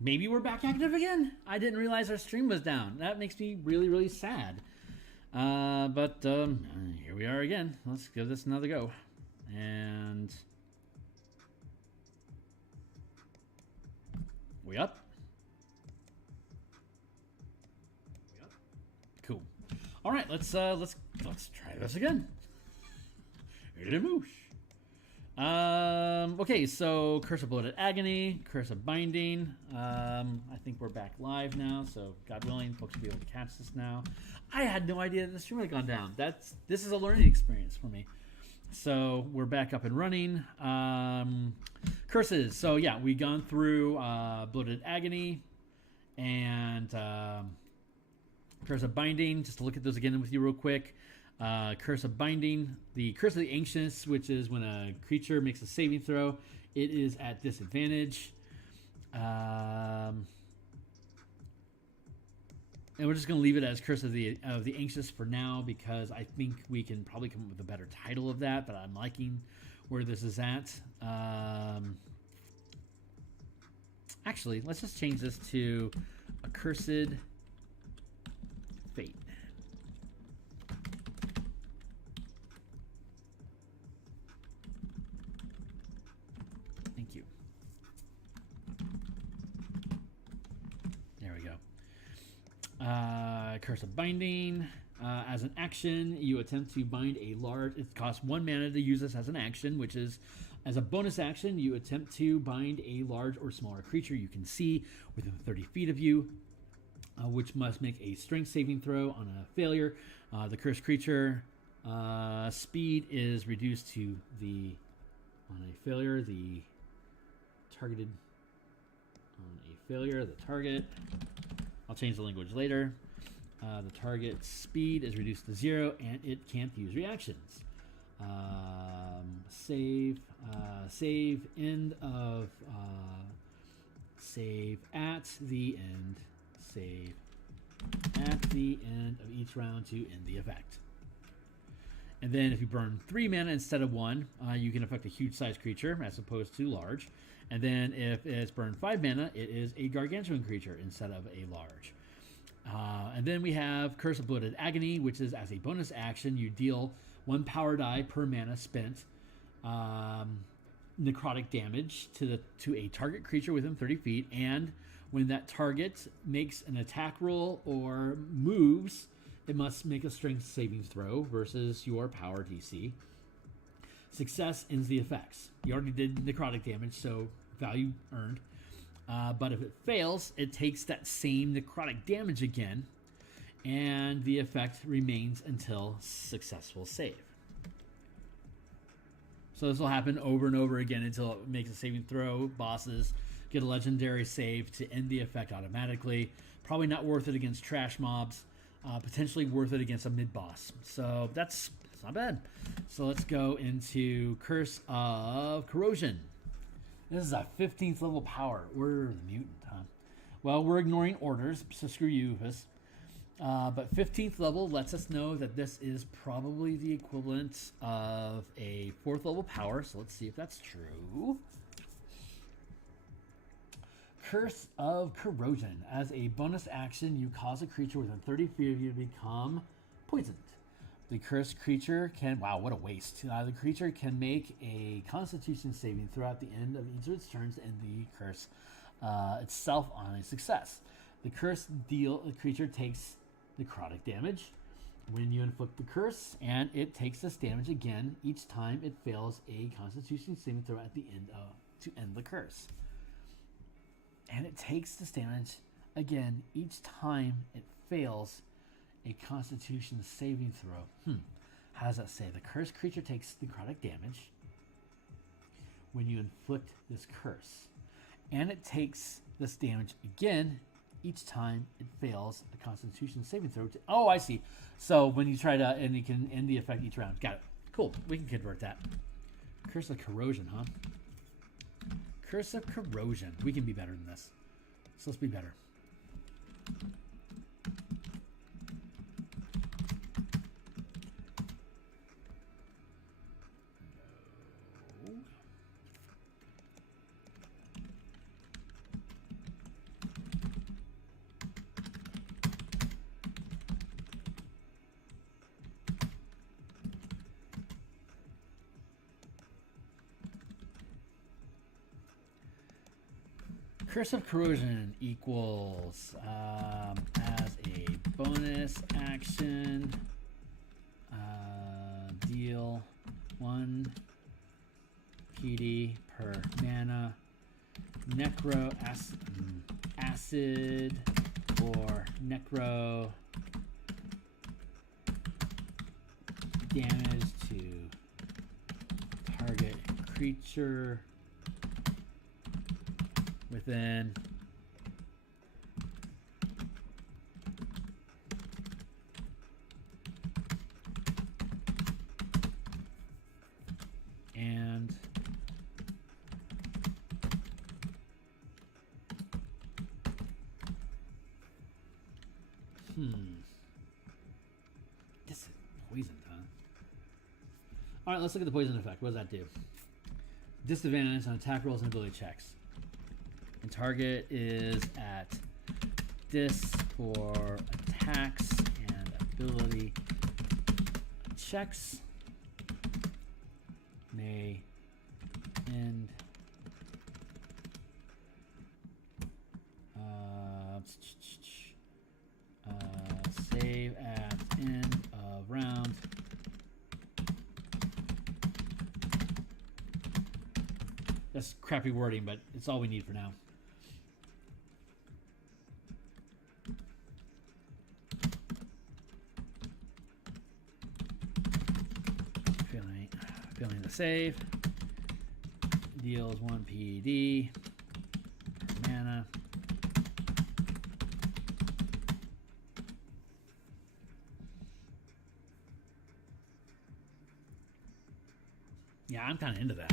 Maybe we're back active again. I didn't realize our stream was down. That makes me really, really sad. But here we are again. Let's give this another go. And we up? Cool. All right, let's try this again. Okay, so Curse of Bloated Agony, Curse of Binding. I think we're back live now, so God willing, folks will be able to catch this now. I had no idea that the stream had gone down. This is a learning experience for me. So we're back up and running. Curses. So yeah, we've gone through Bloated Agony and Curse of Binding. Just to look at those again with you real quick. Curse of Binding, the Curse of the Anxious, which is when a creature makes a saving throw, it is at disadvantage. And we're just going to leave it as Curse of the Anxious for now, because I think we can probably come up with a better title of that, but I'm liking where this is at. Actually, let's just change this to Accursed Fate. Thank you. There we go. Curse of Binding. As an action, you attempt to bind a large... It costs 1 mana to use this as an action, which is, as a bonus action, you attempt to bind a large or smaller creature you can see within 30 feet of you, which must make a strength saving throw on a failure. The cursed creature speed is reduced to the... On a failure, the targeted... On a failure, the target... I'll change the language later. The target's speed is reduced to 0, and it can't use reactions. Save end of save at the end. Save at the end of each round to end the effect. And then if you burn 3 mana instead of 1, you can affect a huge sized creature as opposed to large. And then if it's burned 5 mana, it is a gargantuan creature instead of a large. And then we have Curse of Bloated Agony, which is as a bonus action, you deal 1 power die per mana spent necrotic damage to a target creature within 30 feet. And when that target makes an attack roll or moves, it must make a strength saving throw versus your power DC. Success ends the effects. You already did necrotic damage, so value earned. But if it fails, it takes that same necrotic damage again, and the effect remains until successful save. So this will happen over and over again until it makes a saving throw. Bosses get a legendary save to end the effect automatically. Probably not worth it against trash mobs. Potentially worth it against a mid-boss. So that's not bad. So let's go into Curse of Corrosion. This is a 15th level power. We're the mutant, huh? Well, we're ignoring orders, so screw you, Ufus. But 15th level lets us know that this is probably the equivalent of a 4th level power. So let's see if that's true. Curse of Corrosion. As a bonus action, you cause a creature within 30 feet of you to become poisoned. The cursed creature can... Wow, what a waste. The creature can make a Constitution saving throw at the end of each of its turns and the curse itself on a success. The creature takes necrotic damage when you inflict the curse, and it takes this damage again each time it fails a Constitution saving throw at the end to end the curse. And it takes this damage again each time it fails a Constitution saving throw. How does that say? The cursed creature takes necrotic damage when you inflict this curse, and it takes this damage again each time it fails a Constitution saving throw. Oh, I see. So when you try to, and you can end the effect each round. Got it. Cool. We can convert that. Curse of Corrosion, huh? Curse of Corrosion. We can be better than this. So let's be better. Curse of Corrosion equals, as a bonus action, deal 1 PD per mana, necro acid or necro damage to target creature within and this is poisoned, huh? All right, let's look at the poison effect. What does that do? Disadvantage on attack rolls and ability checks. And target is at dis for attacks and ability checks. May end save at end of round. That's crappy wording, but it's all we need for now. Failing the save. Deals 1 PD per mana. Yeah, I'm kind of into that.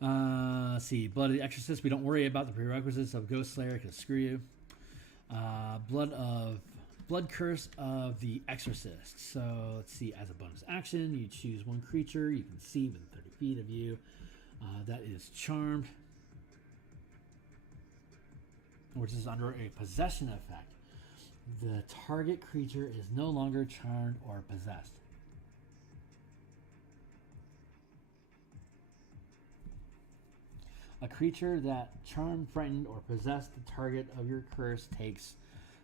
Let's see. Blood of the Exorcist. We don't worry about the prerequisites of Ghost Slayer because screw you. Blood Curse of the Exorcist. So let's see. As a bonus action, you choose one creature you can see within 30 feet of you. That is charmed, which is under a possession effect. The target creature is no longer charmed or possessed. A creature that charmed, frightened, or possessed the target of your curse takes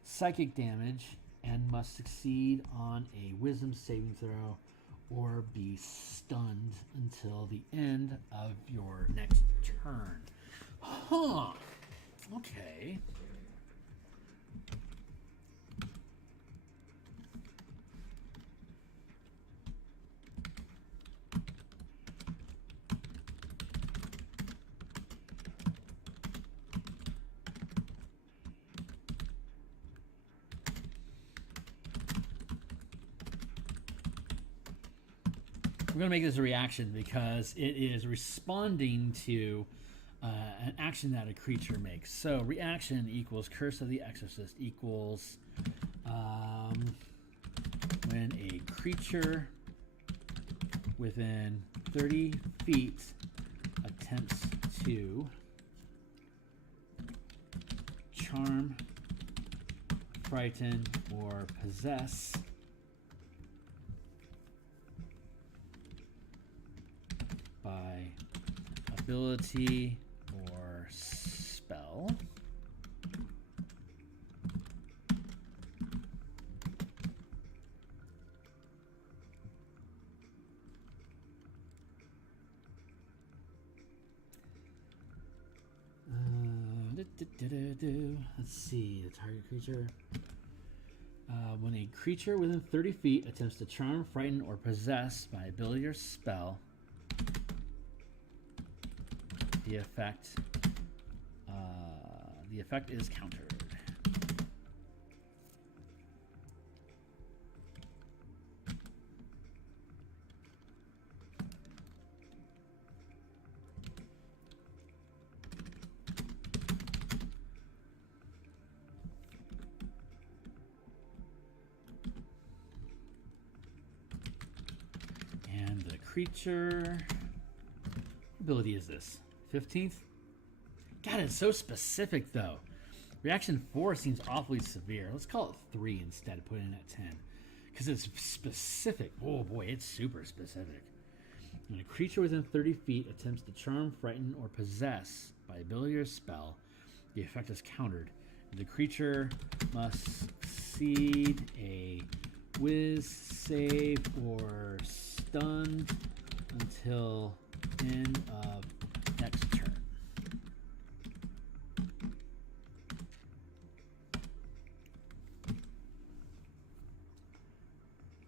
psychic damage and must succeed on a wisdom saving throw or be stunned until the end of your next turn. Huh. Okay. We're going to make this a reaction because it is responding to an action that a creature makes. So reaction equals Curse of the Exorcist equals when a creature within 30 feet attempts to charm, frighten, or possess by ability or spell, let's see, the target creature. When a creature within 30 feet attempts to charm, frighten, or possess by ability or spell, the effect is countered. And the creature ability is this. 15th? God, it's so specific, though. Reaction 4 seems awfully severe. Let's call it 3 instead, put it in at 10. because it's specific. Oh boy, it's super specific. When a creature within 30 feet attempts to charm, frighten, or possess by ability or spell, the effect is countered. The creature must succeed a whiz save or stunned until end of next turn.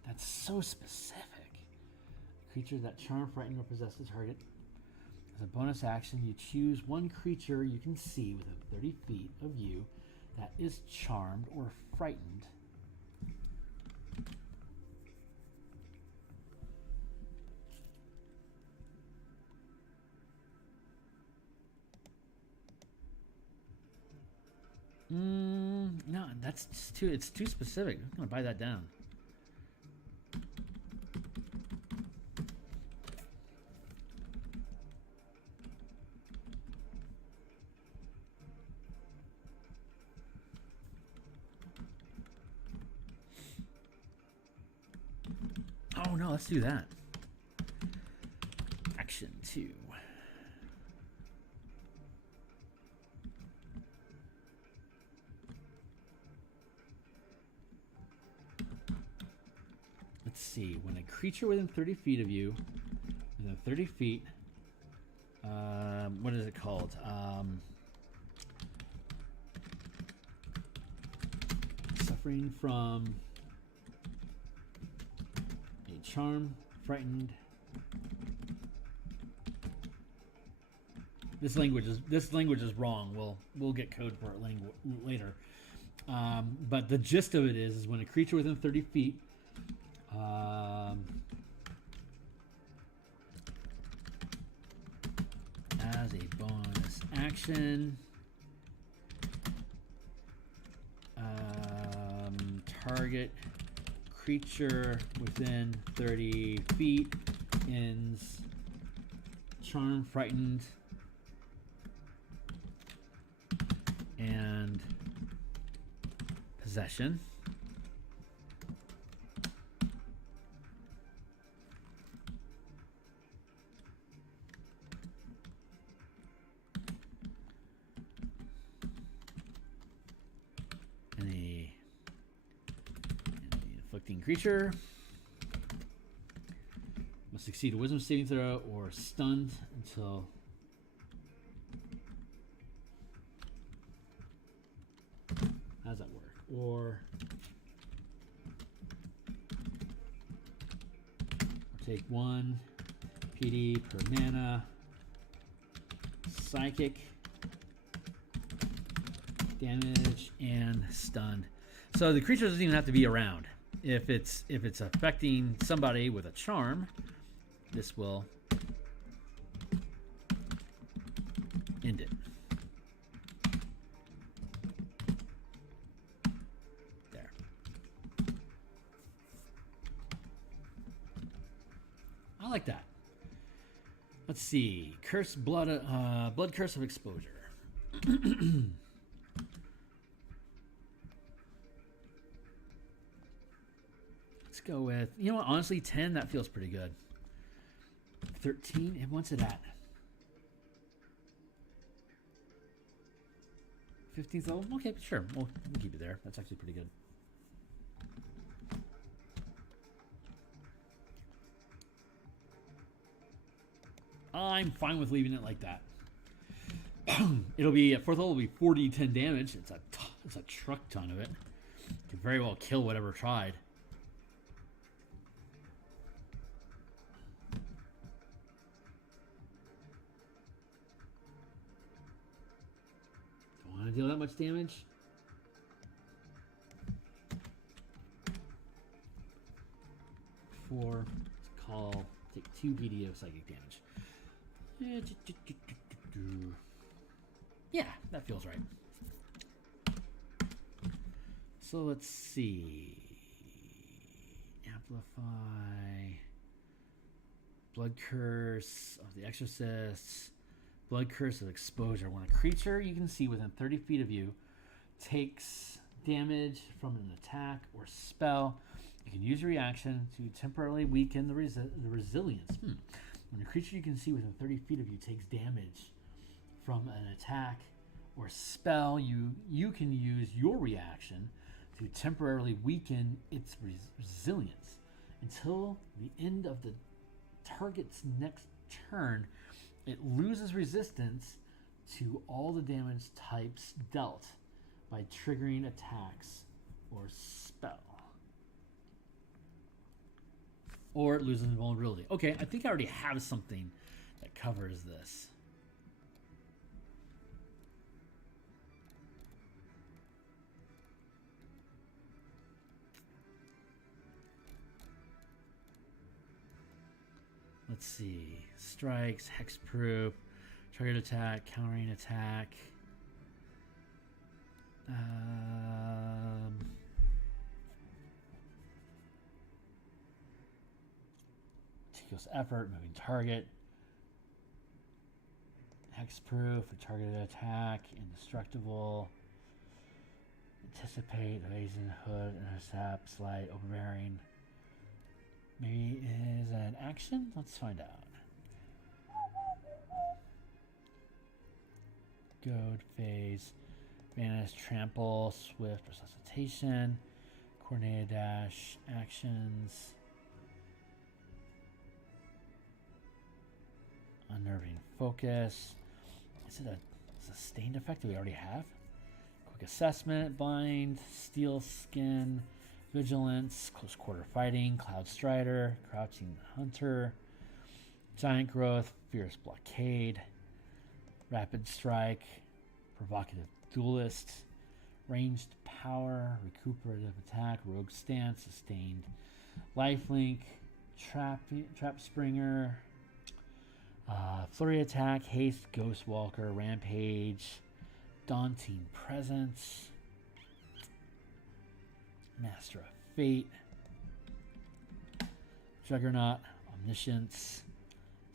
That's so specific. A creature that charm, frighten, or possess the target. As a bonus action, you choose one creature you can see within 30 feet of you that is charmed or frightened. No, that's just too. It's too specific. I'm gonna buy that down. Oh no, let's do that. Action 2. Let's see. When a creature within 30 feet of you, within 30 feet, what is it called? Suffering from a charm, frightened. This language is wrong. We'll get code for it later. But the gist of it is when a creature within 30 feet as a bonus action, target creature within 30 feet ends charm, frightened, and possession. And the inflicting creature must succeed a wisdom saving throw or stunned until how does that work? Or take 1 PD per mana, psychic damage, and stunned. So the creature doesn't even have to be around. If it's affecting somebody with a charm, this will end it. There. I like that. Let's see. Blood curse of exposure. Let's go with, you know what, honestly, 10, that feels pretty good. 13, and what's it at? 15th level? Okay, sure, we'll keep it there. That's actually pretty good. I'm fine with leaving it like that. It'll be, at 4th level, it'll be 40-10 damage. It's a truck ton of it. Could very well kill whatever tried. Want to deal that much damage? Four. Let's call. Take 2 PD of psychic damage. Yeah, that feels right. So let's see. Amplify. Blood curse of the exorcists. Blood curse of exposure. When a creature you can see within 30 feet of you takes damage from an attack or spell, You can use your reaction to temporarily weaken the resilience. When a creature you can see within 30 feet of you takes damage from an attack or spell, you can use your reaction to temporarily weaken its resilience until the end of the target's next turn. It loses resistance to all the damage types dealt by triggering attacks or spell. Or it loses vulnerability. Okay, I think I already have something that covers this. Let's see. Strikes, hexproof, target attack, countering attack. Meticulous effort, moving target. Hexproof, a targeted attack, indestructible. Anticipate, evasion, hood, intercept, slide, overbearing. Maybe it is an action? Let's find out. Goad, phase, vanish, trample, swift, resuscitation, coordinated dash, actions, unnerving focus. Is it a sustained effect that we already have? Quick assessment, blind, steel skin, vigilance, close quarter fighting, cloud strider, crouching hunter, giant growth, fierce blockade, rapid strike, provocative duelist, ranged power, recuperative attack, rogue stance, sustained lifelink, trap springer, flurry attack, haste, ghost walker, rampage, daunting presence, master of fate, juggernaut, omniscience,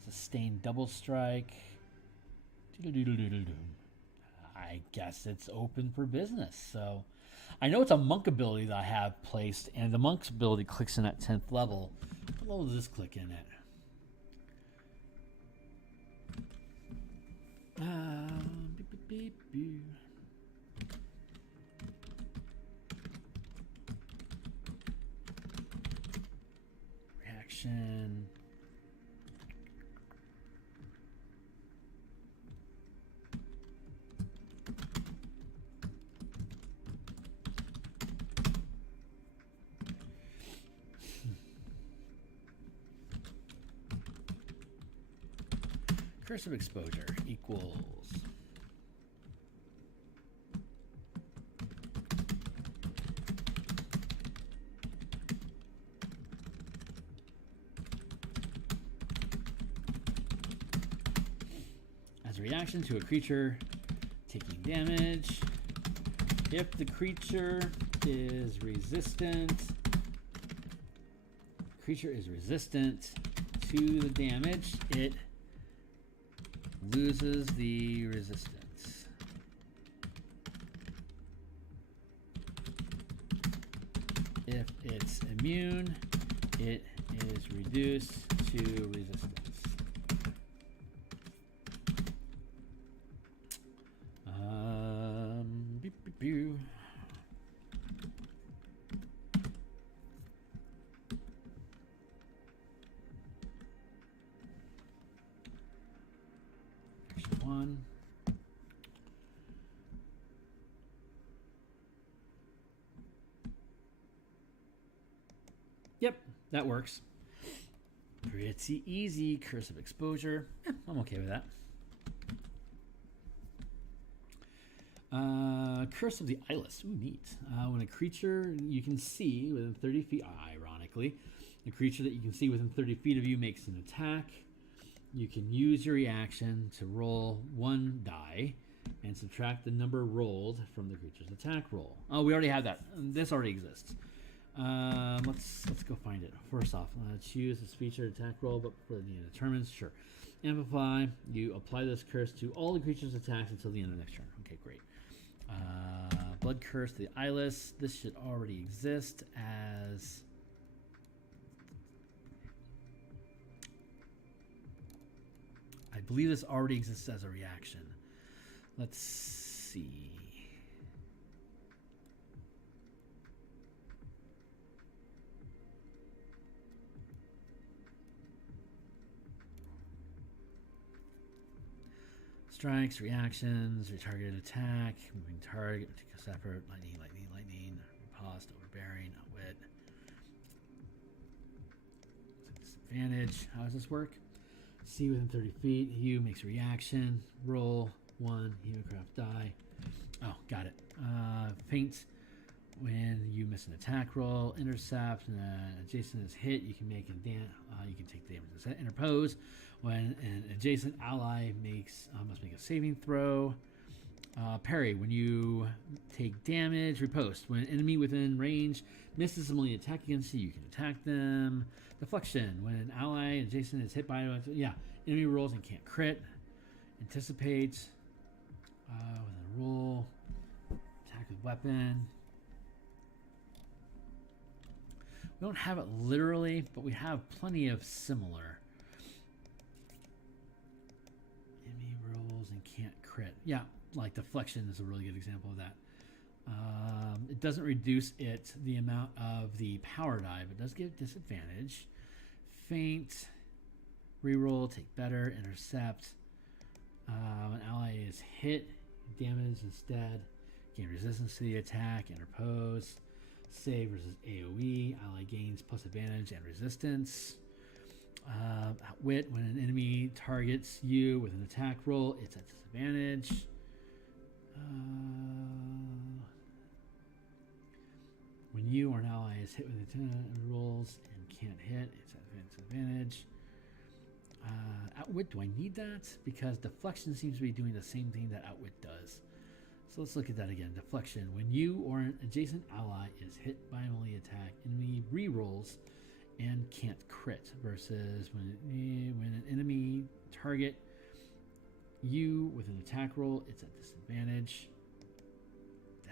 sustained double strike. I guess it's open for business. So I know it's a monk ability that I have placed, and the monk's ability clicks in at 10th level. What level does this click in at? Beep, beep, beep. Reaction. Curse of exposure equals as a reaction to a creature taking damage. If the creature is resistant, to the damage, it loses the resistance. If it's immune, it is reduced to resistance. One. Yep, that works. Pretty easy. Curse of exposure. Yeah, I'm okay with that. Curse of the Eyeless. Ooh, neat. When a creature you can see within 30 feet, ironically, a creature that you can see within 30 feet of you makes an attack, you can use your reaction to roll one die and subtract the number rolled from the creature's attack roll. Oh, we already have that. This already exists. Let's go find it. First off, choose this featured attack roll, but before the end determines, sure. Amplify. You apply this curse to all the creature's attacks until the end of the next turn. Okay, great. Blood Curse, the Eyeless. This should already exist as believe this already exists as a reaction. Let's see. Strikes, reactions, retargeted attack, moving target, particular separate, lightning, lightning, lightning, riposte, overbearing, outwit. Disadvantage. How does this work? See within 30 feet. You makes a reaction. Roll 1. Hemocraft die. Oh, got it. Feint. When you miss an attack roll, intercept, and adjacent is hit, you can make a you can take damage. Interpose. When an adjacent ally must make a saving throw. Parry. When you take damage, riposte. When an enemy within range misses a melee attack against you, you can attack them. Deflection. When an ally adjacent is hit by enemy rolls and can't crit. Anticipate. With a roll. Attack with weapon. We don't have it literally, but we have plenty of similar. Enemy rolls and can't crit. Yeah, like deflection is a really good example of that. It doesn't reduce the amount of the power die, but does give disadvantage. Feint, reroll, take better, intercept. When ally is hit, damage instead. Gain resistance to the attack, interpose. Save versus AoE. Ally gains plus advantage and resistance. Outwit. When an enemy targets you with an attack roll, it's at disadvantage. When you or an ally is hit with rolls and can't hit, it's at disadvantage. Outwit. Do I need that? Because deflection seems to be doing the same thing that outwit does. So let's look at that again. Deflection. When you or an adjacent ally is hit by a melee attack, enemy re-rolls and can't crit. Versus when an enemy target you with an attack roll, it's at disadvantage.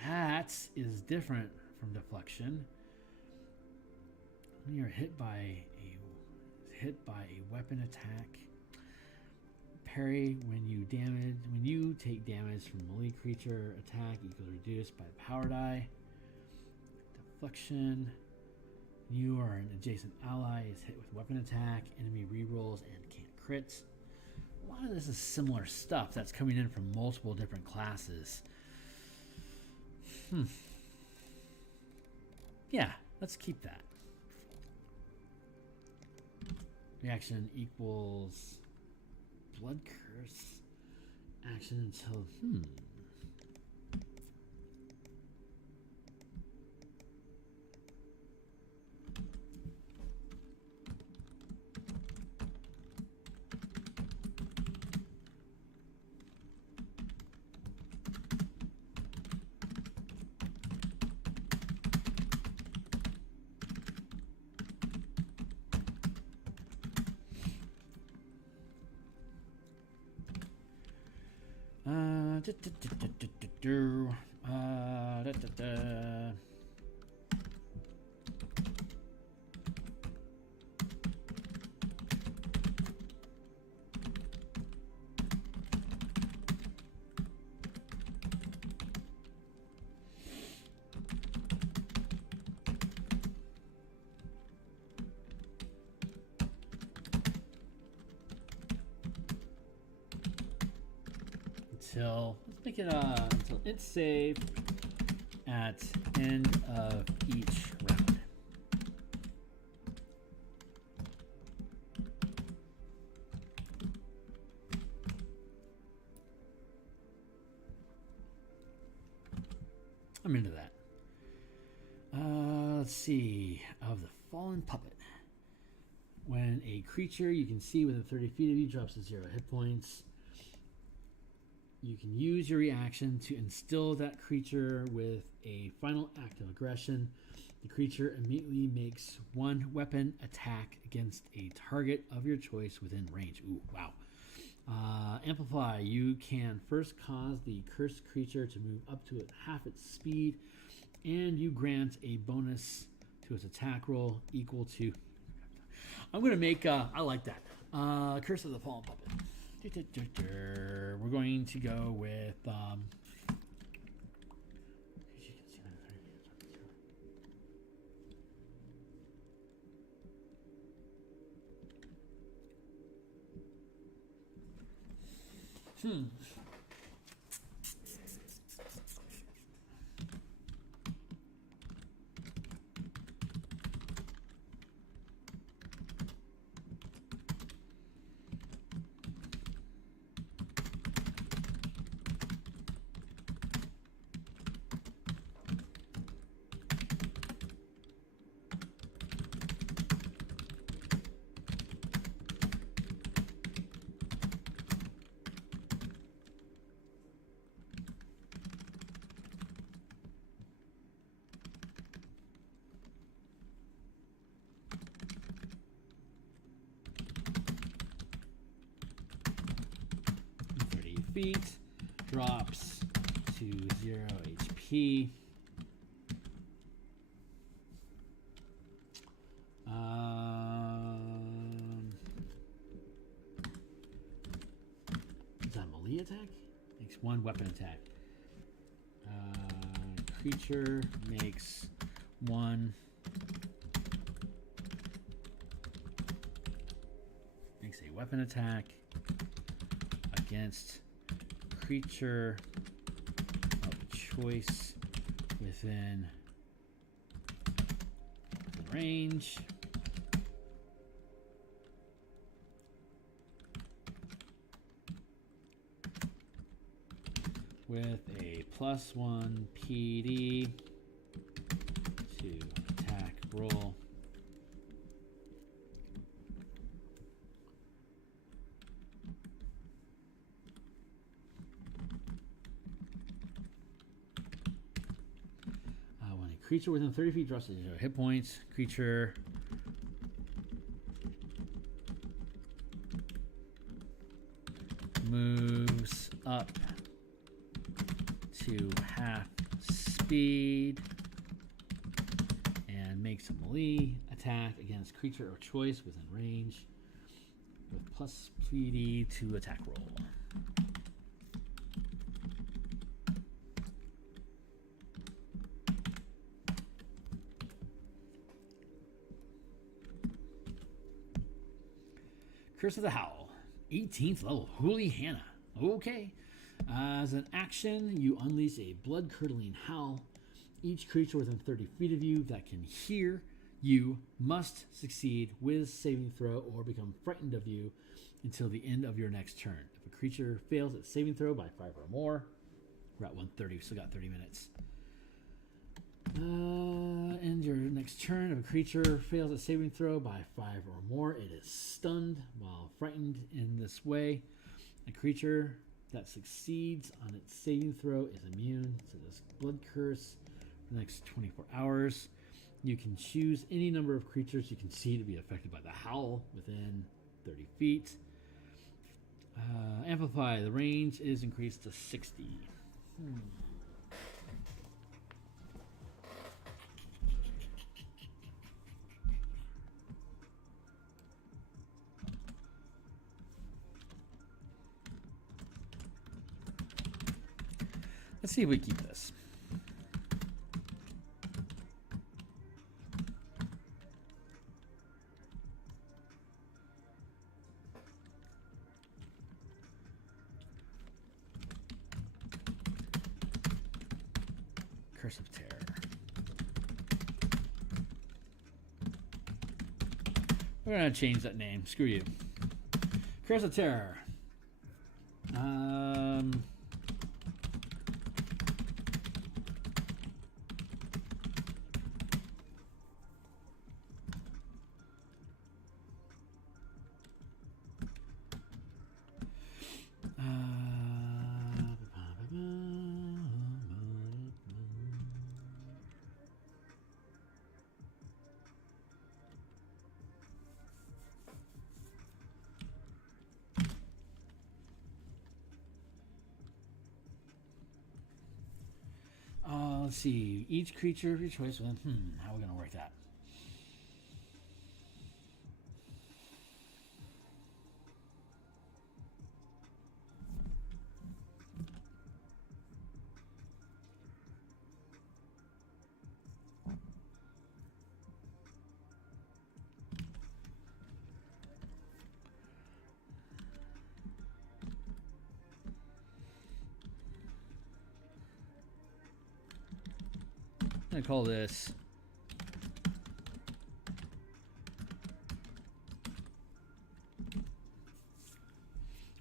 That is different from deflection. When you're hit by a weapon attack. Parry. When you take damage from a melee creature attack equal reduced by power die. Deflection. You or an adjacent ally is hit with weapon attack, enemy rerolls and can't crit. A lot of this is similar stuff that's coming in from multiple different classes. Yeah, let's keep that. Reaction equals blood curse. Action until let's make it until it's saved at end of each round. I'm into that. Let's see. Of the fallen puppet. When a creature you can see within 30 feet of you drops to 0 hit points, you can use your reaction to instill that creature with a final act of aggression. The creature immediately makes one weapon attack against a target of your choice within range. Ooh, wow. Amplify. You can first cause the cursed creature to move up to half its speed, and you grant a bonus to its attack roll equal to... I'm going to make... I like that. Curse of the Fallen Puppet. We're going to go with feet, drops to 0 HP. Is that melee attack? Makes 1 weapon attack. Creature makes 1. Makes a weapon attack against creature of choice within range. With a +1 PD to attack roll. When a creature within 30 feet drops to 0 hit points, creature moves up to half speed and makes a melee attack against creature of choice within range with plus PD to attack roll. Curse of the Howl, 18th level, Holy Hannah. Okay. As an action, you unleash a blood-curdling howl. Each creature within 30 feet of you that can hear you must succeed with saving throw or become frightened of you until the end of your next turn. If a creature fails at saving throw by 5 or more, we're at 1:30, we still got 30 minutes. End your next turn. If a creature fails at saving throw by 5 or more, it is stunned while frightened in this way. A creature that succeeds on its saving throw is immune to this blood curse for the next 24 hours. You can choose any number of creatures you can see to be affected by the howl within 30 feet. Amplify. The range is increased to 60. Let's see if we keep this. Curse of Terror. We're going to change that name. Screw you. Curse of Terror. Let's see. Each creature of your choice. How are we going to work that? I'm gonna call this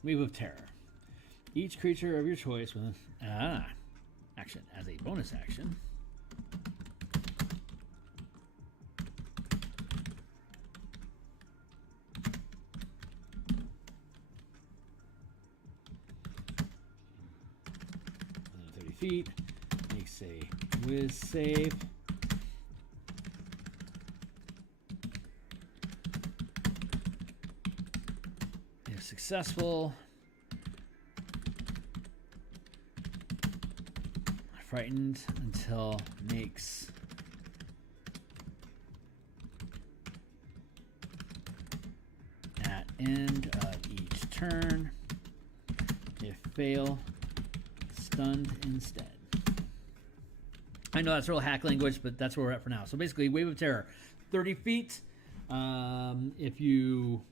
Wave of Terror. Each creature of your choice with action as a bonus action. Within 30 feet, makes a whiz save. If successful, frightened until makes at end of each turn. If fail, stunned instead. I know that's real hack language, but that's where we're at for now. So basically, Wave of Terror, 30 feet. If you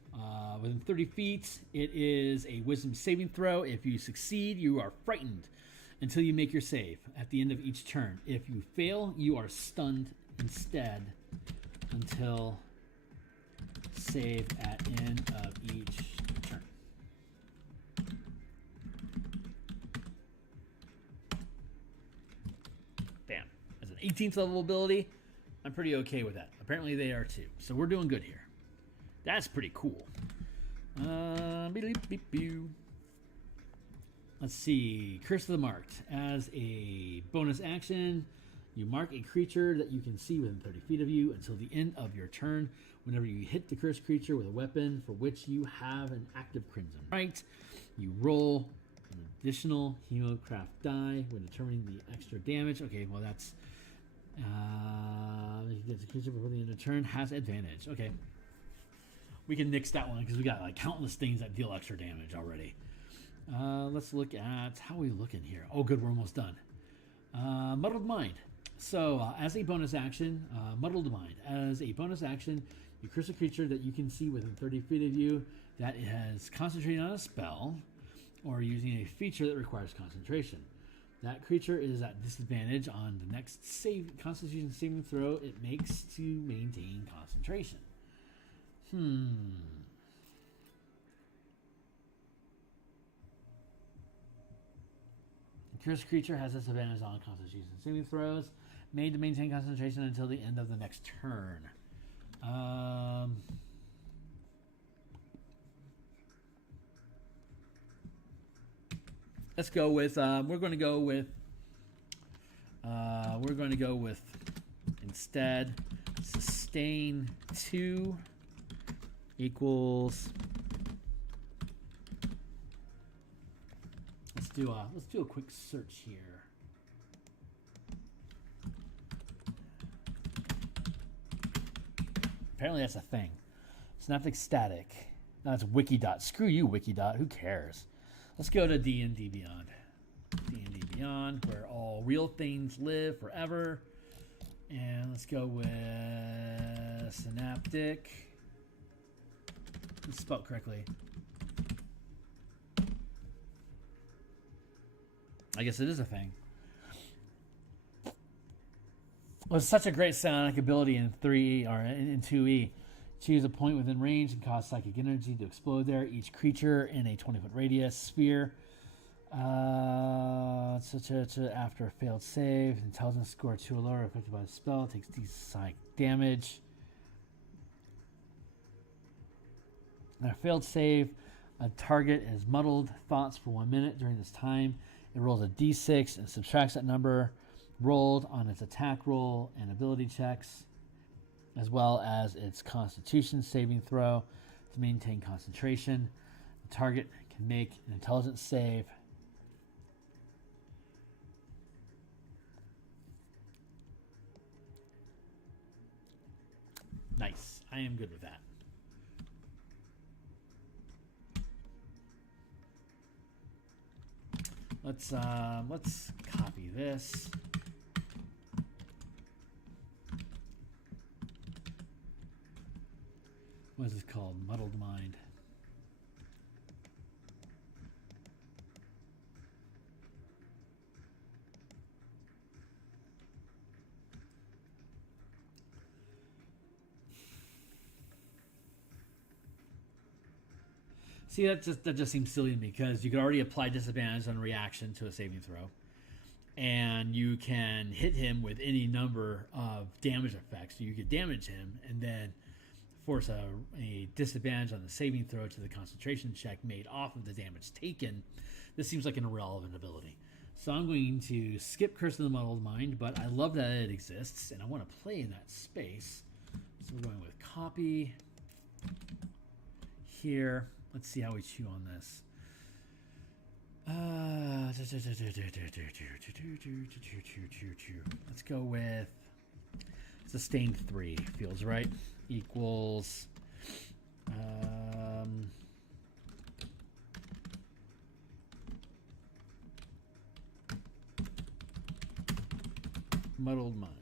within 30 feet, it is a Wisdom saving throw. If you succeed, you are frightened until you make your save at the end of each turn. If you fail, you are stunned instead until save at end of each turn. Bam. As an 18th level ability, I'm pretty okay with that. Apparently they are too. So we're doing good here. That's pretty cool. Let's see. Curse of the Marked. As a bonus action, you mark a creature that you can see within 30 feet of you until the end of your turn. Whenever you hit the cursed creature with a weapon for which you have an active Crimson Right, you roll an additional Hemocraft die when determining the extra damage. Okay, well that's the creature before the end of the turn has advantage. Okay, we can nix that one because we got like countless things that deal extra damage already. Let's look at how we looking here. Oh, good, we're almost done. Muddled Mind. So, as a bonus action, Muddled Mind. As a bonus action, you curse a creature that you can see within 30 feet of you that has concentrated on a spell or using a feature that requires concentration. That creature is at disadvantage on the next Constitution saving throw it makes to maintain concentration. Cursed creature has disadvantage on Constitution saving throws made to maintain concentration until the end of the next turn. Let's go with. We're going to go with instead sustain 2 equals. Let's do a quick search here. Apparently that's a thing. Synaptic static. No, it's Wikidot. Screw you, Wikidot. Who cares? Let's go to D&D Beyond. D&D Beyond, where all real things live forever. And let's go with synaptic. It's spelled correctly. I guess it is a thing. Well, it's such a great psionic ability in 3E or in 2E. Choose a point within range and cause psychic energy to explode there. Each creature in a 20-foot radius sphere. After a failed save, intelligence score 2 or lower affected by the spell takes D psychic damage. On a failed save, a target is muddled thoughts for 1 minute. During this time, it rolls a D6 and subtracts that number rolled on its attack roll and ability checks, as well as its Constitution saving throw to maintain concentration. The target can make an intelligence save. Nice. I am good with that. Let's copy this. What is this called? Muddled Mind. See, that just seems silly to me because you could already apply disadvantage on reaction to a saving throw, and you can hit him with any number of damage effects. So you could damage him and then force a disadvantage on the saving throw to the concentration check made off of the damage taken. This seems like an irrelevant ability. So I'm going to skip Curse of the Muddled Mind, but I love that it exists, and I want to play in that space. So we're going with copy here. Let's see how we chew on this. Let's go with Sustained 3. Feels right. Equals Muddled Minds.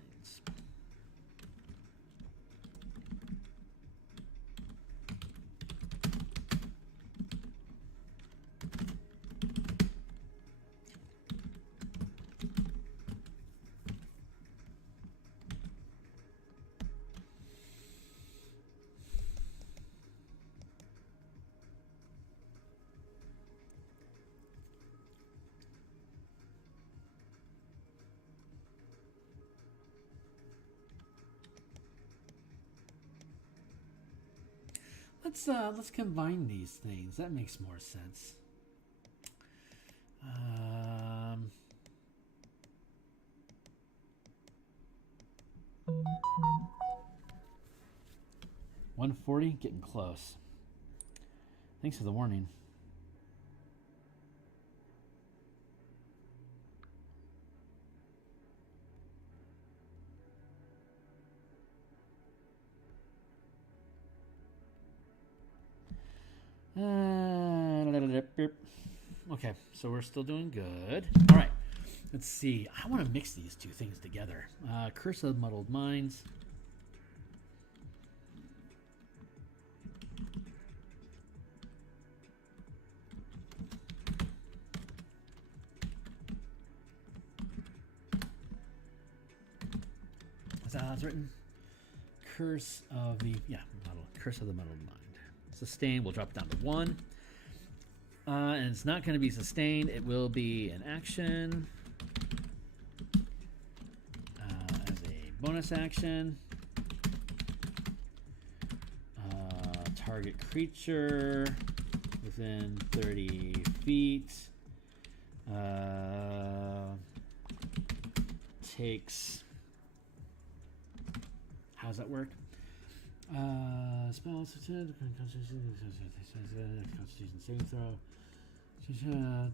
Let's combine these things. That makes more sense. 140, getting close. Thanks for the warning. Okay, so we're still doing good. All right, let's see. I want to mix these two things together. Curse of Muddled Minds. Is that how it's written? Curse of the Curse of the Muddled Mind. Sustain. We'll drop it down to 1. And it's not going to be sustained. It will be an action as a bonus action. Target creature within 30 feet takes. How does that work? Spell Constitution saving throw.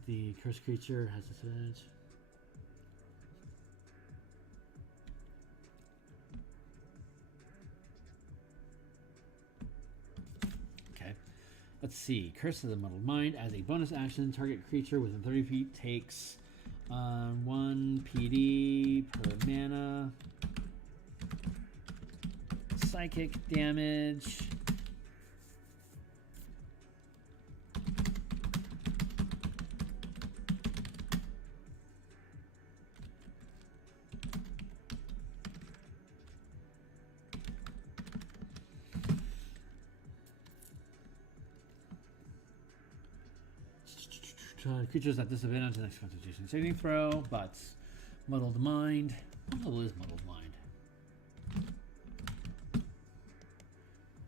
The cursed creature has disadvantage. Okay. Let's see. Curse of the Muddled Mind. As a bonus action, target creature within 30 feet takes 1 PD per mana. Psychic damage. Creatures at disadvantage the next Constitution saving throw, but Muddled Mind. What level is Muddled Mind?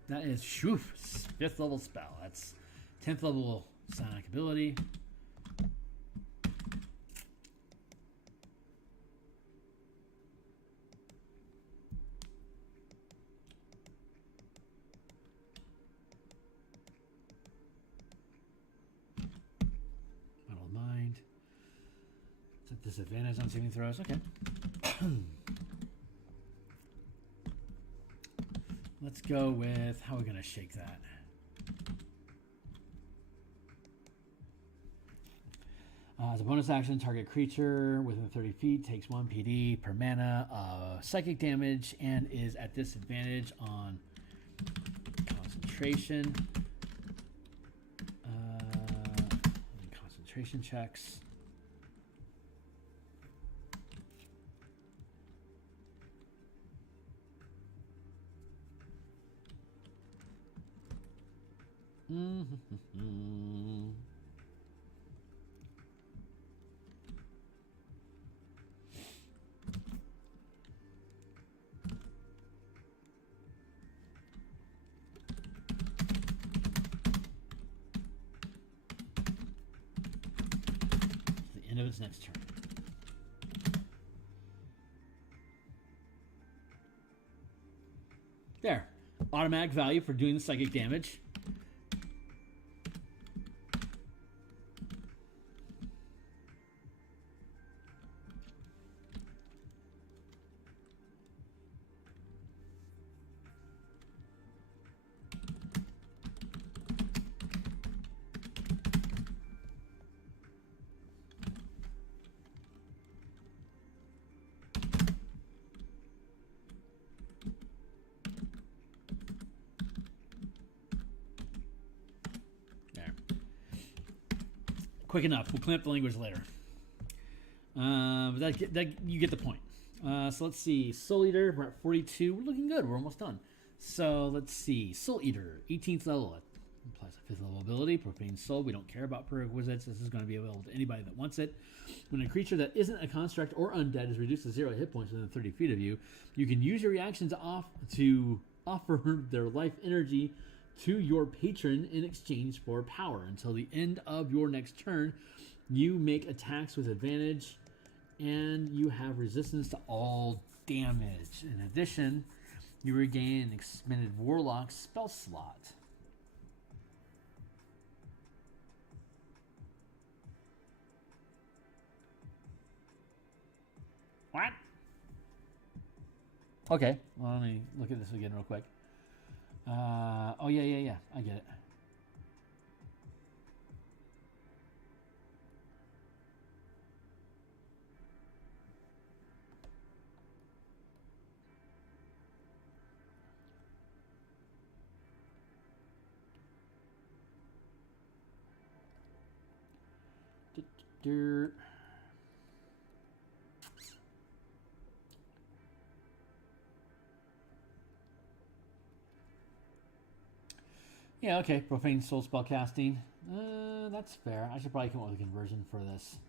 That is 5th level spell. That's 10th level psionic ability. Muddled Mind. It's at disadvantage on saving throws. Okay. Let's go with how we're going to shake that. As a bonus action, target creature within 30 feet takes 1 PD per mana of psychic damage and is at disadvantage on concentration. Concentration checks. The end of its next turn. There. Automatic value for doing the psychic damage. Quick enough. We'll clean up the language later. But that you get the point. So let's see. Soul Eater, we're at 42. We're looking good. We're almost done. So let's see. Soul Eater, 18th level. It implies a 5th level ability. Profane Soul. We don't care about prerequisites. This is going to be available to anybody that wants it. When a creature that isn't a construct or undead is reduced to 0 hit points within 30 feet of you, you can use your reaction to offer their life energy to your patron in exchange for power. Until the end of your next turn, you make attacks with advantage, and you have resistance to all damage. In addition, you regain an expended Warlock spell slot. What? Okay, well, let me look at this again real quick. Oh, yeah. I get it. Yeah, okay. Profane Soul spell casting. That's fair. I should probably come up with a conversion for this.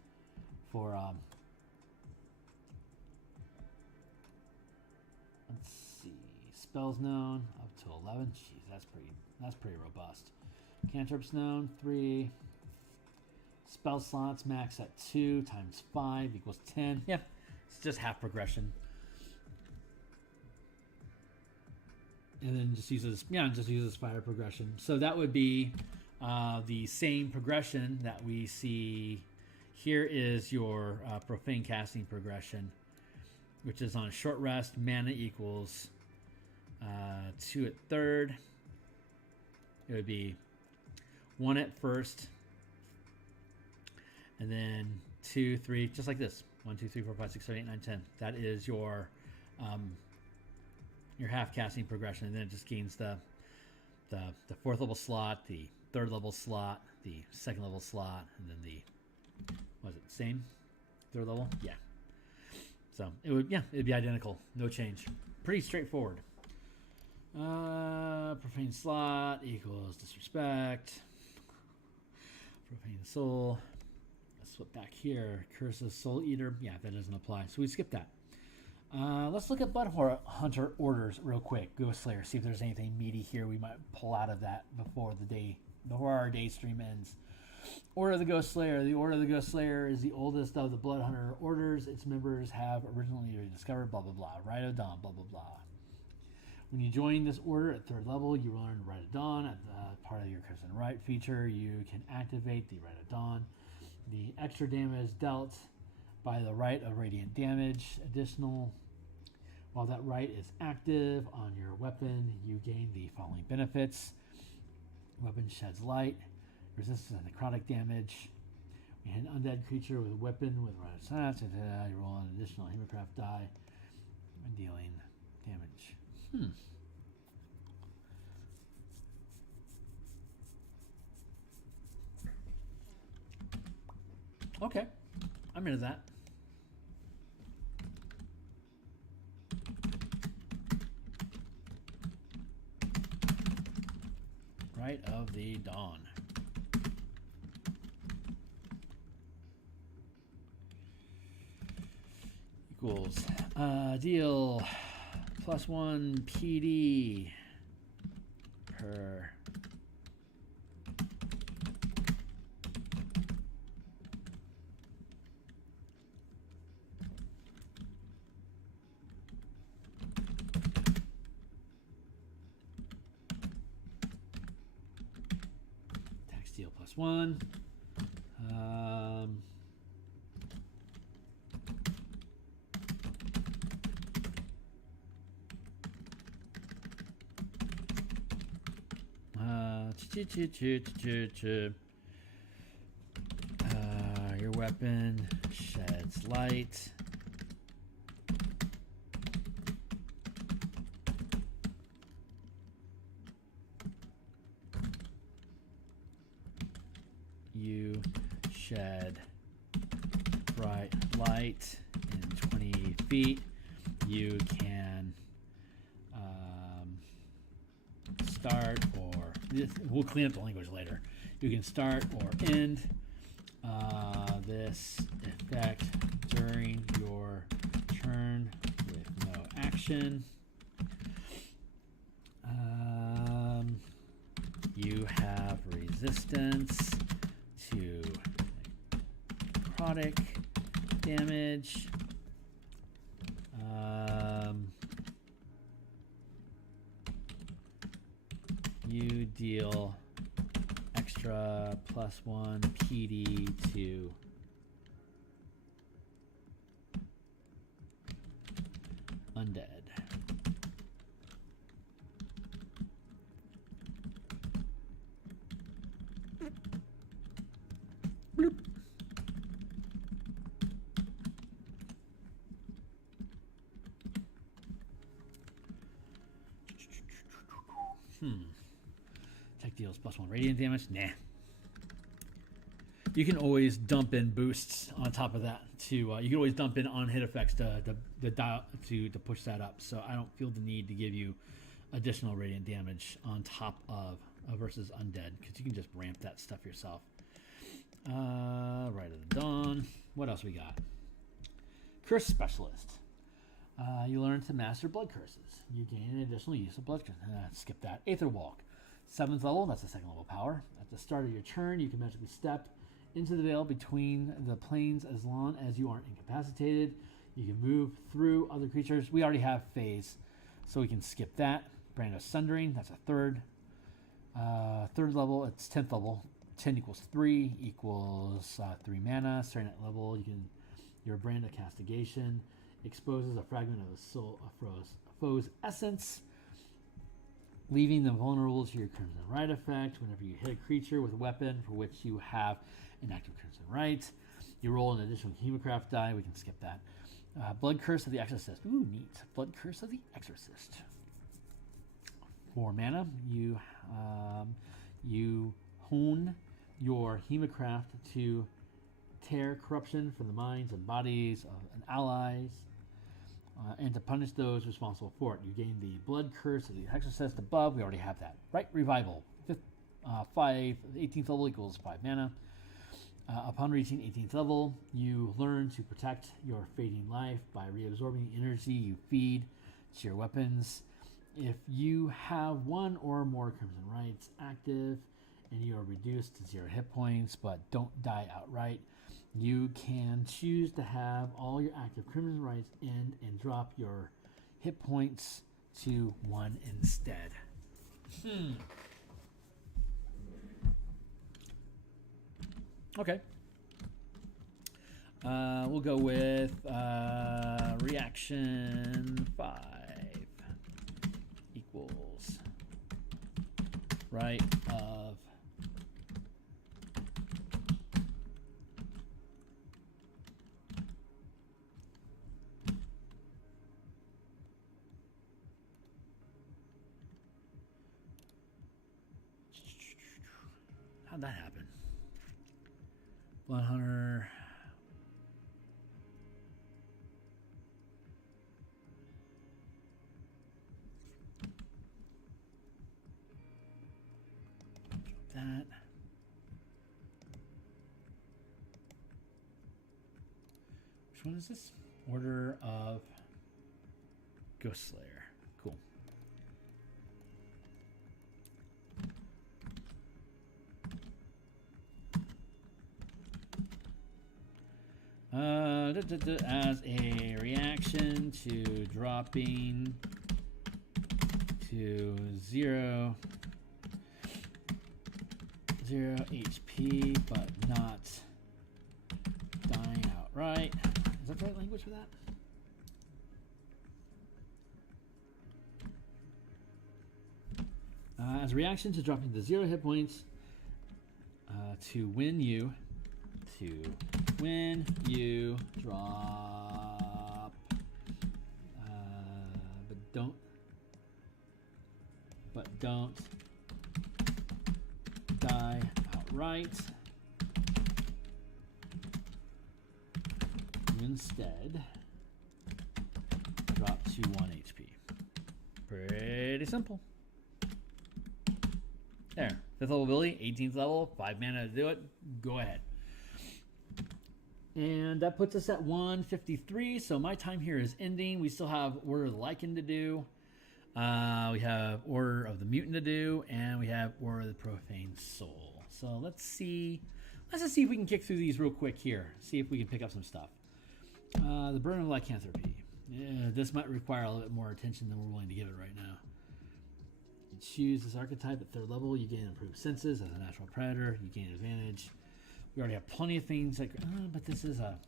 For let's see, spells known up to 11. Jeez, that's pretty robust. Cantrips known 3. Spell slots max at 2 times 5 equals 10. Yeah, it's just half progression. And then just uses fire progression. So that would be the same progression that we see here. Is your profane casting progression, which is on short rest. Mana equals 2 at third. It would be 1 at first, and then 2, 3, just like this. 1, 2, 3, 4, 5, 6, 7, 8, 9, 10. That is your half casting progression, and then it just gains the 4th level slot, the 3rd level slot, the 2nd level slot, and then the same 3rd level? Yeah. So it'd be identical, no change. Pretty straightforward. Profane slot equals disrespect. Profane soul. Let's flip back here. Curses Soul Eater. Yeah, that doesn't apply, so we skip that. Let's look at Bloodhunter orders real quick. Ghost Slayer. See if there's anything meaty here we might pull out of that before our day stream ends. Order of the Ghost Slayer. The Order of the Ghost Slayer is the oldest of the Bloodhunter orders. Its members have originally rediscovered blah blah blah. Rite of Dawn. Blah blah blah. When you join this order at 3rd level, you learn Rite of Dawn. At the part of your Crimson Rite feature, you can activate the Rite of Dawn. The extra damage dealt by the Rite of Radiant Damage. Additional, while that Rite is active on your weapon, you gain the following benefits. Weapon sheds light, resistance to necrotic damage. You hit an undead creature with a weapon with Rite of Silence, and you roll an additional Hemocraft die when dealing damage. Okay, I'm into that. Right of the Dawn. Equals deal +1 PD per tax deal +1. Your weapon sheds light. You shed bright light in 20 feet. You can start or we'll clean up the language later. You can start or end this effect during your turn with no action. You have resistance to necrotic damage. You deal extra +1 PD to undead. Bloop. Tech deals +1 radiant damage. Nah. You can always dump in boosts on top of that to. You can always dump in on hit effects to push that up. So I don't feel the need to give you additional radiant damage on top of versus undead because you can just ramp that stuff yourself. Right of the Dawn. What else we got? Curse Specialist. You learn to master blood curses. You gain an additional use of blood curses. Skip that. Aether Walk. 7th level, that's a 2nd level power. At the start of your turn, you can magically step into the veil between the planes as long as you aren't incapacitated. You can move through other creatures. We already have phase, so we can skip that. Brand of Sundering, that's a 3rd. 3rd level, it's 10th level. 10 equals 3 equals 3 mana. Starting at level, your Brand of Castigation exposes a fragment of a foe's essence, leaving them vulnerable to your Crimson Rite effect. Whenever you hit a creature with a weapon for which you have an active Crimson Rite, you roll an additional Hemocraft die. We can skip that. Blood Curse of the Exorcist. Ooh, neat. Blood Curse of the Exorcist. 4 mana. You hone your Hemocraft to tear corruption from the minds and bodies of allies, and to punish those responsible for it. You gain the Blood Curse of the Exorcist above. We already have that. Right Revival. 18th level equals 5 mana. Upon reaching 18th level, you learn to protect your fading life by reabsorbing the energy you feed to your weapons. If you have one or more Crimson Rites active and you are reduced to 0 hit points but don't die outright, you can choose to have all your active Crimson Rites end and drop your hit points to 1 instead. Okay. We'll go with reaction 5 equals right of how'd that happen? Bloodhunter. that. Which one is this? Order of Ghost Slayer. Cool. As a reaction to dropping to 0 HP, but not dying outright. Is that the right language for that? As a reaction to dropping to 0 hit points, to when you drop, but don't die outright. You instead drop to 1 HP. Pretty simple. There, 5th level ability, 18th level, 5 mana to do it. Go ahead. And that puts us at 153, so my time here is ending. We still have Order of the Lycan to do. We have Order of the Mutant to do, and we have Order of the Profane Soul. So let's just see if we can kick through these real quick here. See if we can pick up some stuff. The Burden of Lycanthropy. Yeah, this might require a little bit more attention than we're willing to give it right now. You choose this archetype at 3rd level. You gain improved senses as a natural predator. You gain advantage. We already have plenty of things like, but this is a...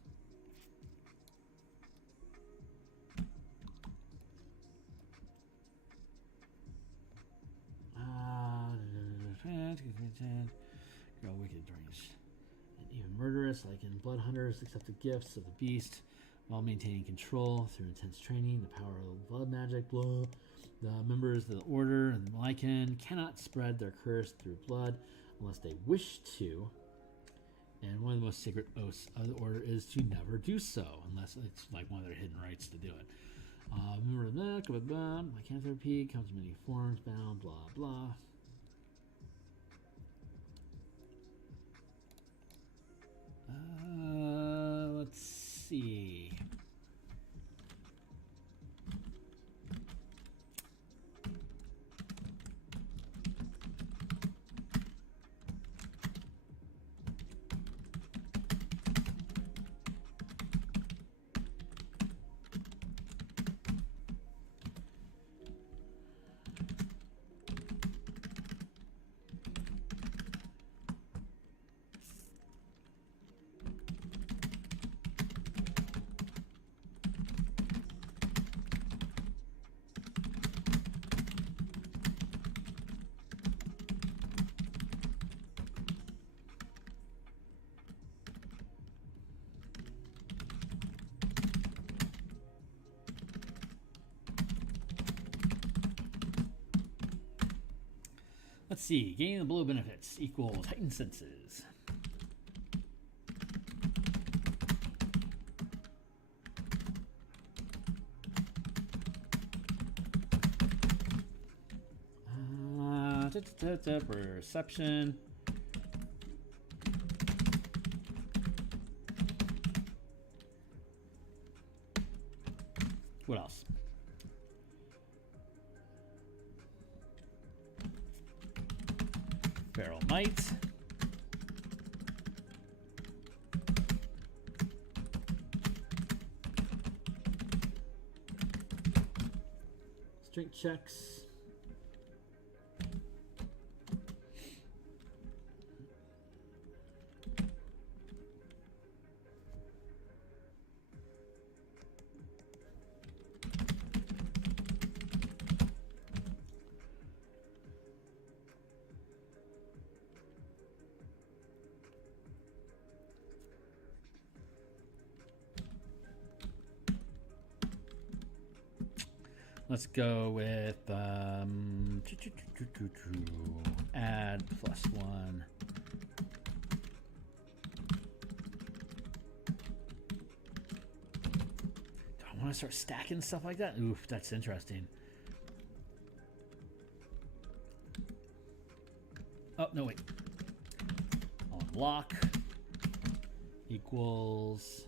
Girl, wicked range. And even murderous, like in Bloodhunters, accept the gifts of the beast while maintaining control through intense training. The power of blood magic, blah. The members of the Order and the Lycan cannot spread their curse through blood unless they wish to. And one of the most sacred oaths of the Order is to never do so, unless it's like one of their hidden rights to do it. Remember that, blah, blah, lycanthropy comes in many forms, bound, blah, blah. Let's see. Let's see, gaining the below benefits equals heightened senses. Perception. What else? Feral Might. Strength checks. Let's go with add +1. Do I want to start stacking stuff like that? Oof, that's interesting. Oh, no, wait. Unlock equals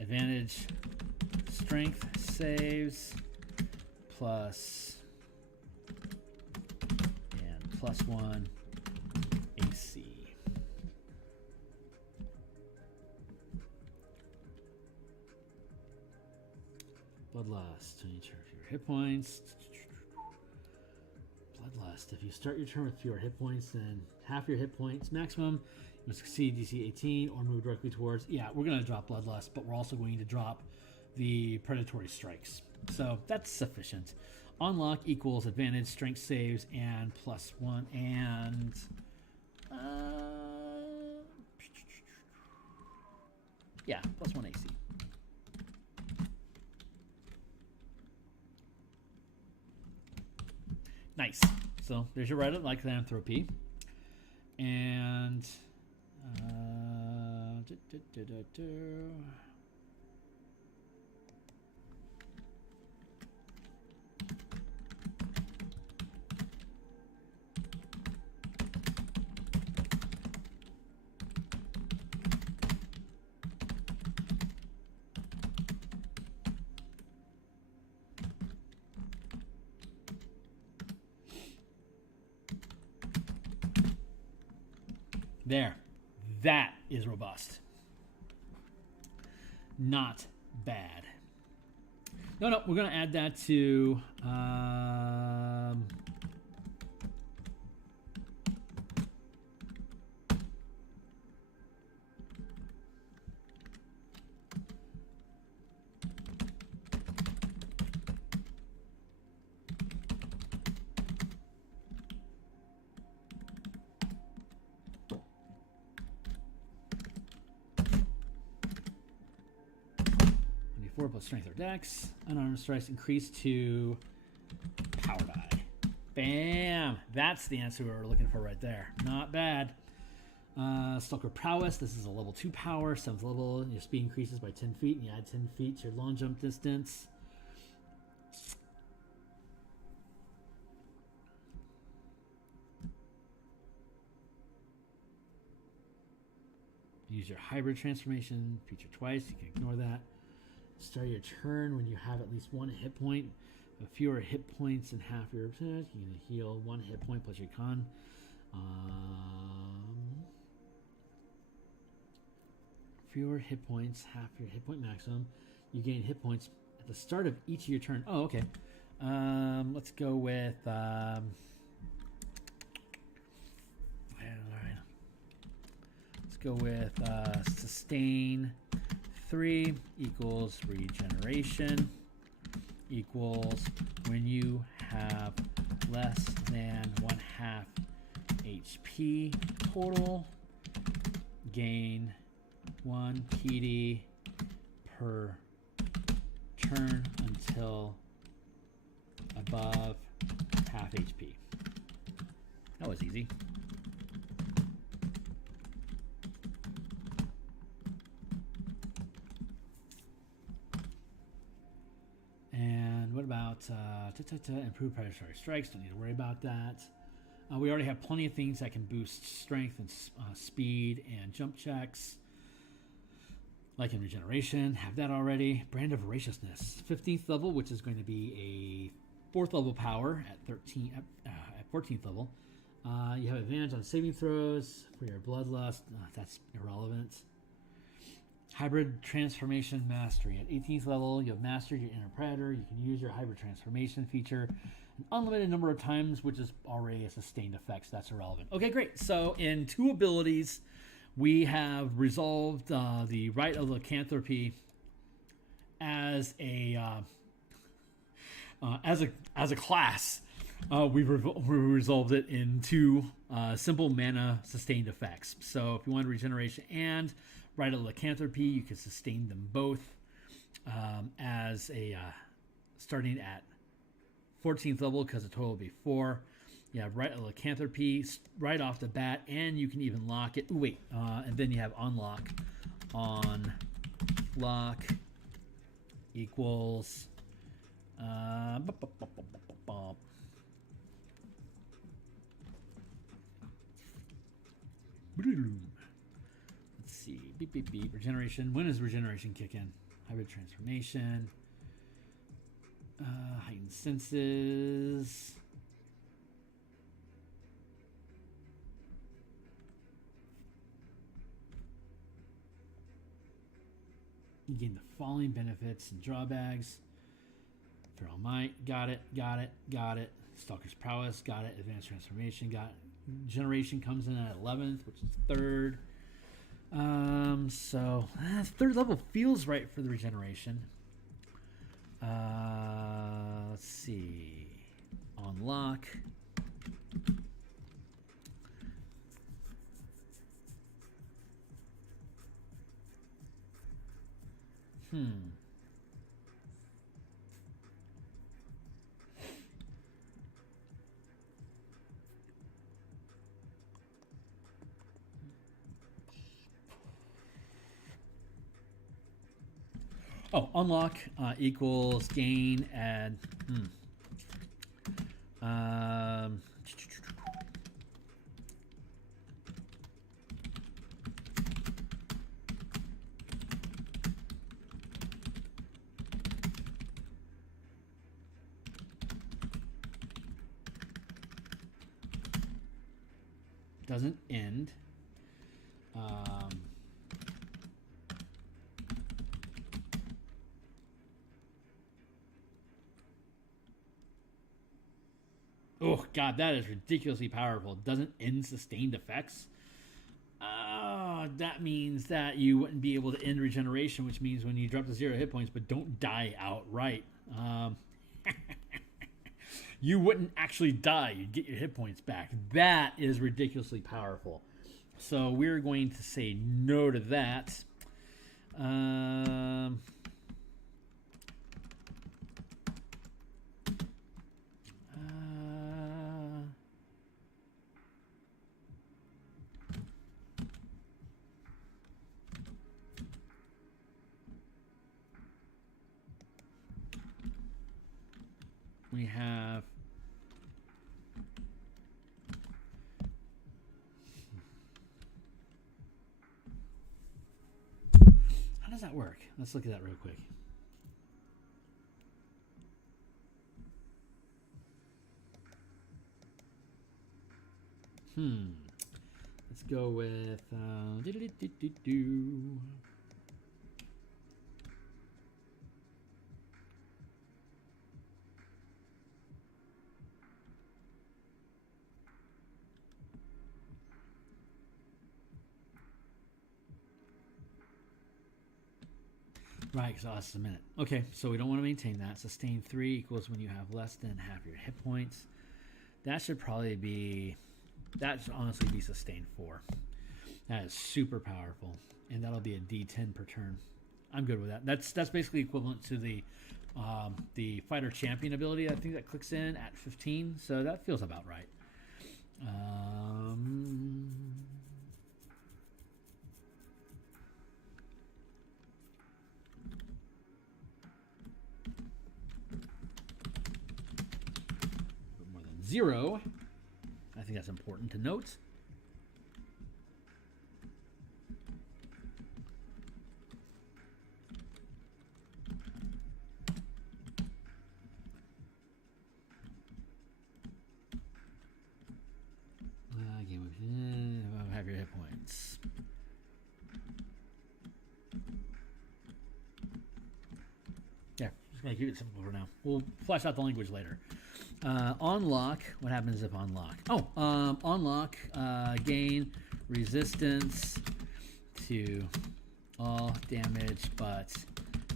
advantage strength saves plus and +1 AC. Bloodlust. You turn fewer hit points. Bloodlust. If you start your turn with fewer hit points than half your hit points maximum, you must succeed DC 18 or move directly towards. Yeah, we're going to drop Bloodlust, but we're also going to drop the predatory strikes. So that's sufficient. Unlock equals advantage strength saves and +1 and yeah, +1 AC. Nice. So there's your right lycanthropy. And there. That is robust. Not bad. No, we're going to add that to plus strength or dex. Unarmed strikes increase to power die. Bam! That's the answer we were looking for right there. Not bad. Stalker prowess. This is a level 2 power. 7th level. Your speed increases by 10 feet, and you add 10 feet to your long jump distance. Use your hybrid transformation feature twice. You can ignore that. Start your turn when you have at least 1 hit point. Fewer hit points and half your attack. You can heal 1 hit point plus your con. Fewer hit points, half your hit point maximum. You gain hit points at the start of each of your turn. Oh, okay. Let's go with all right. Let's go with sustain 3 equals regeneration equals when you have less than 1/2 HP total, gain 1 PD per turn until above half HP. That was easy. And what about improve predatory strikes? Don't need to worry about that. We already have plenty of things that can boost strength and speed and jump checks. Like in regeneration, have that already. Brand of voraciousness, 15th level, which is going to be a 4th level power at 14th level. You have advantage on saving throws for your bloodlust. That's irrelevant. Hybrid transformation mastery. At 18th level, you have mastered your inner predator. You can use your hybrid transformation feature an unlimited number of times, which is already a sustained effect, so that's irrelevant. Okay, great. So in 2 abilities, we have resolved the right of lycanthropy as a class. We resolved it in 2 simple mana sustained effects. So if you want regeneration and right of lycanthropy, you can sustain them both as a starting at 14th level, because the total will be 4. You have right of lycanthropy right off the bat, and you can even lock it. Ooh, wait, and then you have unlock on lock equals let's see, beep beep beep. Regeneration. When does regeneration kick in? Hybrid transformation. Heightened senses. You gain the following benefits and drawbacks. Feral Might, got it. Stalker's Prowess, got it. Advanced Transformation, got it. Generation comes in at 11th, which is 3rd. So 3rd level feels right for the regeneration. Let's see. Unlock. Oh, unlock equals gain and doesn't end. Oh, God, that is ridiculously powerful. Doesn't end sustained effects. That means that you wouldn't be able to end regeneration, which means when you drop to 0 hit points but don't die outright, you wouldn't actually die. You'd get your hit points back. That is ridiculously powerful. So we're going to say no to that. We have how does that work? Let's look at that real quick. Let's go with right, so that's a minute. Okay, so we don't want to maintain that. Sustain 3 equals when you have less than half your hit points. That should probably be, that should honestly be sustain 4. That is super powerful, and that'll be a D10 per turn. I'm good with that. That's basically equivalent to the fighter champion ability. I think that clicks in at 15, so that feels about right. More than 0. I think that's important to note. Have your hit points. Yeah, just gonna keep it simple for now. We'll flesh out the language later. Unlock. What happens if unlock? Oh, unlock. Gain resistance to all damage but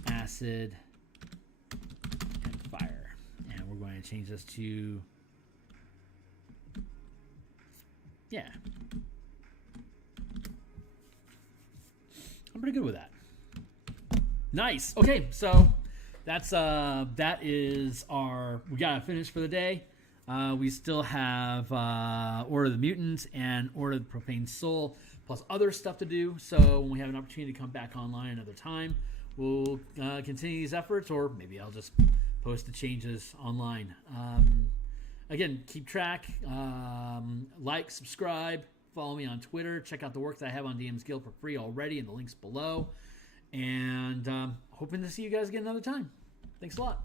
acid and fire. And we're going to change this to, yeah. I'm pretty good with that. Nice. Okay, so that's that is our, we got to finish for the day. We still have Order of the Mutants and Order of the Profane Soul. plus other stuff to do. So when we have an opportunity to come back online another time, we'll continue these efforts, or maybe I'll just post the changes online. Again, keep track, like, subscribe, follow me on Twitter, check out the work that I have on DMsGuild for free already in the links below, and hoping to see you guys again another time. Thanks a lot.